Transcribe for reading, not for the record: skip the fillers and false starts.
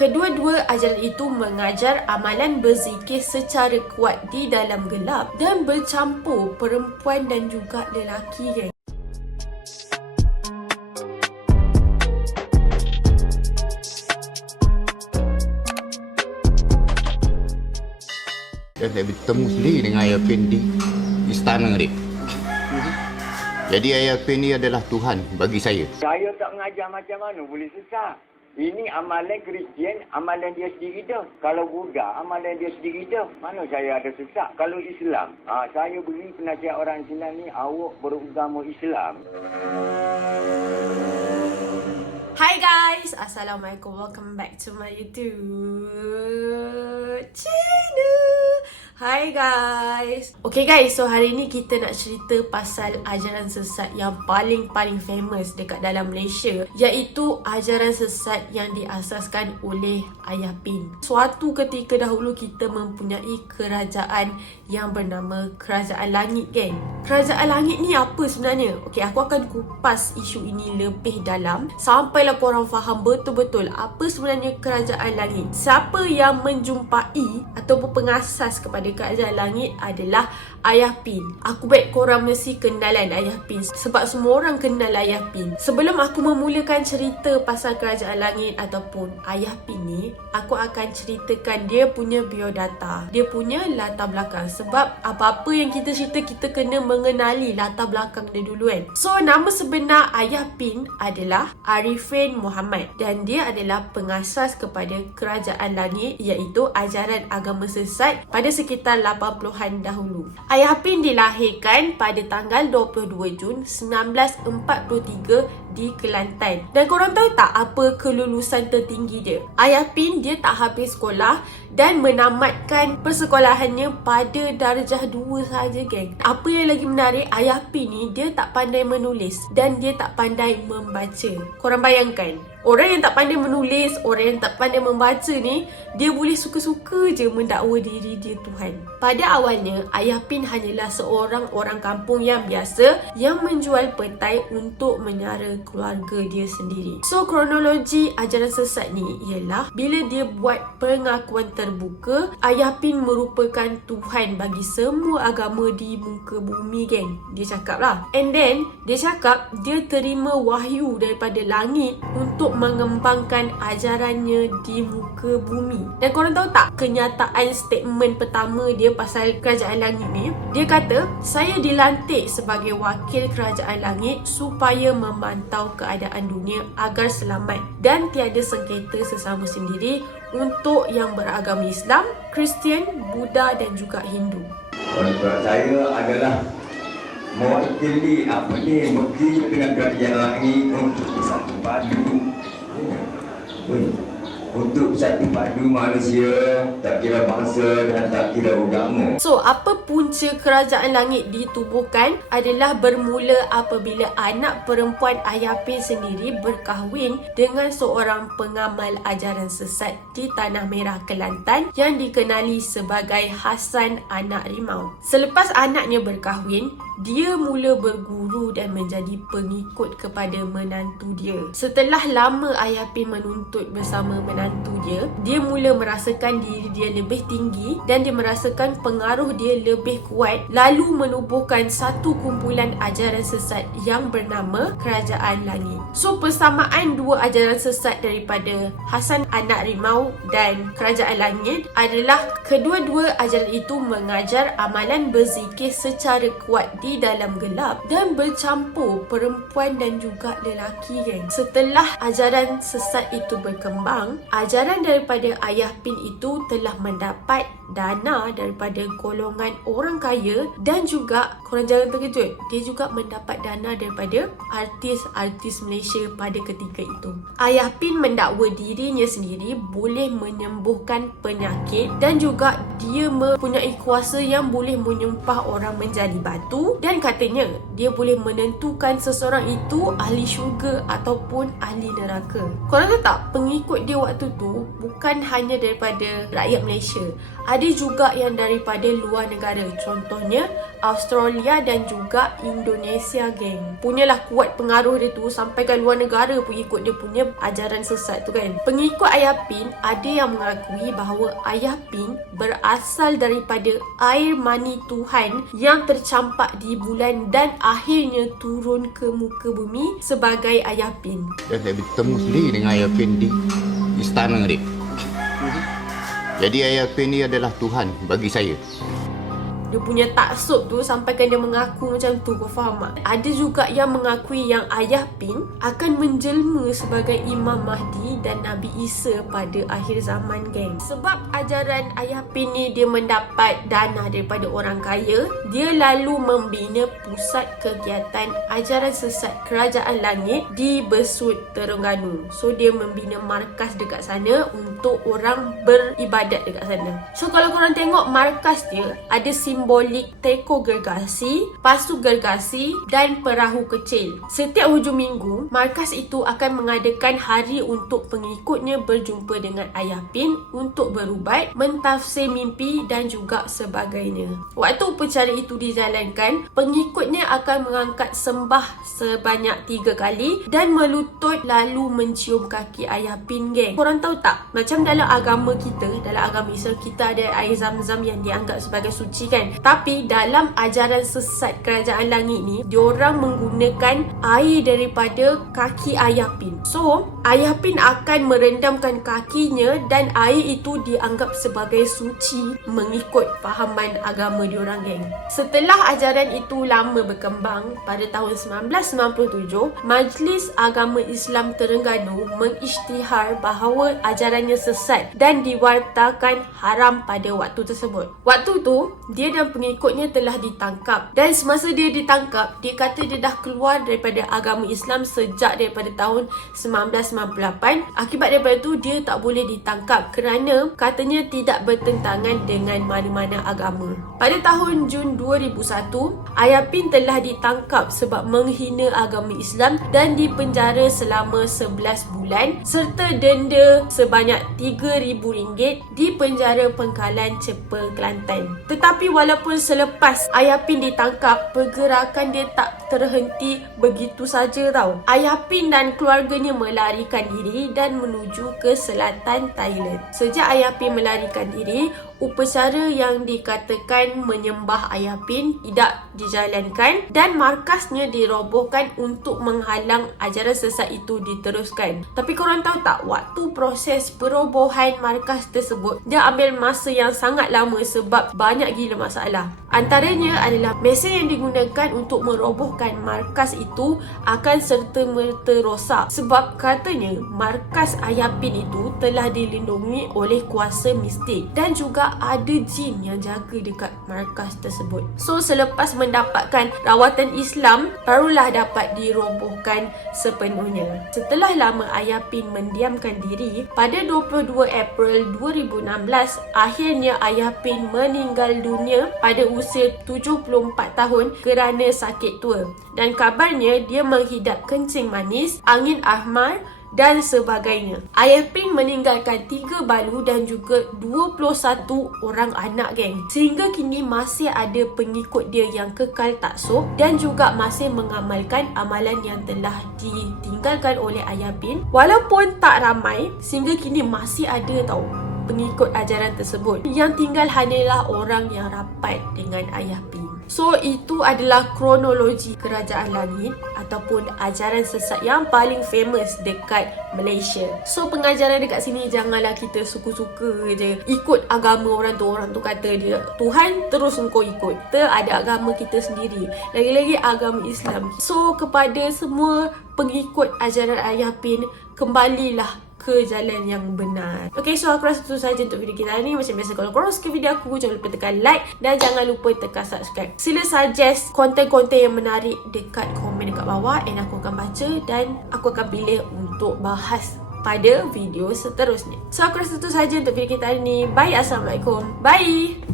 kedua-dua ajaran itu mengajar amalan berzikir secara kuat di dalam gelap dan bercampur perempuan dan juga lelaki, geng. Saya bertemu sendiri dengan Ayah Pin di istana dia. Jadi Ayah Pin ni adalah Tuhan bagi saya. Saya tak mengajar macam mana boleh sesat. Ini amalan Kristian, amalan dia sendiri dah. Kalau Buddha, amalan dia sendiri dah. Mana saya ada sesat? Kalau Islam, saya beri penasihat orang Islam ni, awak beragama Islam. Hi guys, Assalamualaikum. Welcome back to my YouTube channel. Hi guys. Okay guys, so hari ni kita nak cerita pasal ajaran sesat yang paling famous dekat dalam Malaysia, iaitu ajaran sesat yang diasaskan oleh Ayah Pin. Suatu ketika dahulu kita mempunyai kerajaan yang bernama Kerajaan Langit, geng. Kerajaan Langit ni apa sebenarnya? Okay, aku akan kupas isu ini lebih dalam sampailah korang faham betul-betul apa sebenarnya Kerajaan Langit. Siapa yang menjumpai ataupun pengasas kepada Kerajaan Langit adalah Ayah Pin. Aku bet korang mesti kenalan Ayah Pin sebab semua orang kenal Ayah Pin. Sebelum aku memulakan cerita pasal Kerajaan Langit ataupun Ayah Pin ni, aku akan ceritakan dia punya biodata, dia punya latar belakang. Sebab apa-apa yang kita cerita, kita kena mengenali latar belakang dia dulu kan. So nama sebenar Ayah Pin adalah Arifin Muhammad dan dia adalah pengasas kepada Kerajaan Langit, iaitu ajaran agama sesat pada sekitar 80-an dahulu. Ayah Pin dilahirkan pada tanggal 22 Jun 1943 di Kelantan. Dan korang tahu tak apa kelulusan tertinggi dia? Ayah Pin dia tak habis sekolah dan menamatkan persekolahannya pada darjah 2 saja, geng. Apa yang lagi menarik, Ayah Pin ni dia tak pandai menulis dan dia tak pandai membaca. Korang bayangkan, orang yang tak pandai menulis, orang yang tak pandai membaca ni, dia boleh suka-suka je mendakwa diri dia Tuhan. Pada awalnya, Ayah Pin hanyalah seorang orang kampung yang biasa yang menjual petai untuk menyara keluarga dia sendiri. So, kronologi ajaran sesat ni ialah bila dia buat pengakuan terbuka, Ayah Pin merupakan Tuhan bagi semua agama di muka bumi, geng. Dia cakap lah. And then, dia cakap dia terima wahyu daripada langit untuk mengembangkan ajarannya di muka bumi. Dan korang tahu tak kenyataan statement pertama dia pasal Kerajaan Langit ni? Dia kata, saya dilantik sebagai wakil Kerajaan Langit supaya memantau keadaan dunia agar selamat dan tiada sengketa sesama sendiri untuk yang beragama Islam, Kristian, Buddha dan juga Hindu. Orang saya adalah mewakili menteri dengan Kerajaan Langit untuk bersatu padu. Untuk satu padu manusia, tak kira bangsa dan tak kira agama. So, apa punca Kerajaan Langit ditubuhkan adalah bermula apabila anak perempuan Ayah Pin sendiri berkahwin dengan seorang pengamal ajaran sesat di Tanah Merah, Kelantan yang dikenali sebagai Hasan Anak Rimau. Selepas anaknya berkahwin, dia mula berguru dan menjadi pengikut kepada menantu dia. Setelah lama Ayah Pin menuntut bersama menantu dia, dia mula merasakan diri dia lebih tinggi dan dia merasakan pengaruh dia lebih kuat, lalu menubuhkan satu kumpulan ajaran sesat yang bernama Kerajaan Langit. So, persamaan dua ajaran sesat daripada Hasan Anak Rimau dan Kerajaan Langit adalah kedua-dua ajaran itu mengajar amalan berzikir secara kuat di dalam gelap dan bercampur perempuan dan juga lelaki, geng. Setelah ajaran sesat itu berkembang, ajaran daripada Ayah Pin itu telah mendapat dana daripada golongan orang kaya dan juga, korang jangan terkejut, dia juga mendapat dana daripada artis-artis Malaysia pada ketika itu. Ayah Pin mendakwa dirinya sendiri boleh menyembuhkan penyakit dan juga dia mempunyai kuasa yang boleh menyumpah orang menjadi batu dan katanya dia boleh menentukan seseorang itu ahli syurga ataupun ahli neraka. Korang tahu tak, pengikut dia waktu waktu tu bukan hanya daripada rakyat Malaysia, ada juga yang daripada luar negara. Contohnya Australia dan juga Indonesia, geng. Punyalah kuat pengaruh dia tu sampai ke luar negara pun ikut dia punya ajaran sesat tu kan. Pengikut Ayah Pin ada yang mengakui bahawa Ayah Pin berasal daripada air mani Tuhan yang tercampak di bulan dan akhirnya turun ke muka bumi sebagai Ayah Pin. Dan saya bertemu sendiri dengan Ayah Pin di istana, Rip. Jadi Ayah Pin ni adalah Tuhan bagi saya. Dia punya taksub tu sampaikan dia mengaku macam tu, kau faham tak? Ada juga yang mengakui yang Ayah Pin akan menjelma sebagai Imam Mahdi dan Nabi Isa pada akhir zaman, geng. Sebab ajaran Ayah Pin ni dia mendapat dana daripada orang kaya, dia lalu membina pusat kegiatan ajaran sesat Kerajaan Langit di Besut, Terengganu. So dia membina markas dekat sana untuk orang beribadat dekat sana. So kalau korang tengok markas dia ada simbolik teko gergasi, pasu gergasi dan perahu kecil. Setiap hujung minggu, markas itu akan mengadakan hari untuk pengikutnya berjumpa dengan Ayah Pin untuk berubat, mentafsir mimpi dan juga sebagainya. Waktu upacara itu dijalankan, pengikutnya akan mengangkat sembah sebanyak 3 kali dan melutut lalu mencium kaki Ayah Pin, geng. Korang tahu tak? Macam dalam agama kita, dalam agama Islam, kita ada air zam-zam yang dianggap sebagai suci kan. Tapi dalam ajaran sesat Kerajaan Langit ni, diorang menggunakan air daripada kaki Ayah Pin. So, Ayah Pin akan merendamkan kakinya dan air itu dianggap sebagai suci mengikut fahaman agama diorang, geng. Setelah ajaran itu lama berkembang, pada tahun 1997, Majlis Agama Islam Terengganu mengisytihar bahawa ajarannya sesat dan diwartakan haram pada waktu tersebut. Waktu tu, dia dan pengikutnya telah ditangkap, dan semasa dia ditangkap, dia kata dia dah keluar daripada agama Islam sejak daripada tahun 1998. Akibat daripada tu, dia tak boleh ditangkap kerana katanya tidak bertentangan dengan mana-mana agama. Pada tahun Jun 2001, Ayah Pin telah ditangkap sebab menghina agama Islam dan dipenjara selama 11 bulan serta denda sebanyak RM3,000 di penjara Pengkalan Cepa, Kelantan. Tetapi walaupun selepas Ayah Pin ditangkap, pergerakan dia tak terhenti begitu saja tau. Ayah Pin dan keluarganya melarikan diri dan menuju ke selatan Thailand. Sejak Ayah Pin melarikan diri, upacara yang dikatakan menyembah Ayah Pin tidak dijalankan dan markasnya dirobohkan untuk menghalang ajaran sesat itu diteruskan. Tapi korang tahu tak, waktu proses perobohan markas tersebut, dia ambil masa yang sangat lama sebab banyak gila masalah. Antaranya adalah mesin yang digunakan untuk merobohkan markas itu akan serta-merta rosak sebab katanya markas Ayah Pin itu telah dilindungi oleh kuasa mistik dan juga ada jin yang jaga dekat markas tersebut. So selepas mendapatkan rawatan Islam, barulah dapat dirobohkan sepenuhnya. Setelah lama Ayah Pin mendiamkan diri, pada 22 April 2016, akhirnya Ayah Pin meninggal dunia pada usia 74 tahun kerana sakit tua. Dan kabarnya dia menghidap kencing manis, angin ahmar dan sebagainya. Ayah Pin meninggalkan 3 balu dan juga 21 orang anak, geng. Sehingga kini masih ada pengikut dia yang kekal taksub dan juga masih mengamalkan amalan yang telah ditinggalkan oleh Ayah Pin. Walaupun tak ramai, sehingga kini masih ada tau pengikut ajaran tersebut. Yang tinggal hanyalah orang yang rapat dengan Ayah Pin. So itu adalah kronologi Kerajaan Langit ataupun ajaran sesat yang paling famous dekat Malaysia. So pengajaran dekat sini, janganlah kita suka-suka je ikut agama orang tu kata dia Tuhan, terus engkau ikut. Kita ada agama kita sendiri, lagi-lagi agama Islam. So kepada semua pengikut ajaran Ayah Pin, kembalilah ke jalan yang benar. Okay, so aku rasa itu sahaja untuk video kita hari ni. Macam biasa, kalau korang suka video aku, jangan lupa tekan like dan jangan lupa tekan subscribe. Sila suggest konten-konten yang menarik dekat komen dekat bawah, and aku akan baca dan aku akan pilih untuk bahas pada video seterusnya. So aku rasa itu sahaja untuk video kita hari ni. Bye, Assalamualaikum. Bye.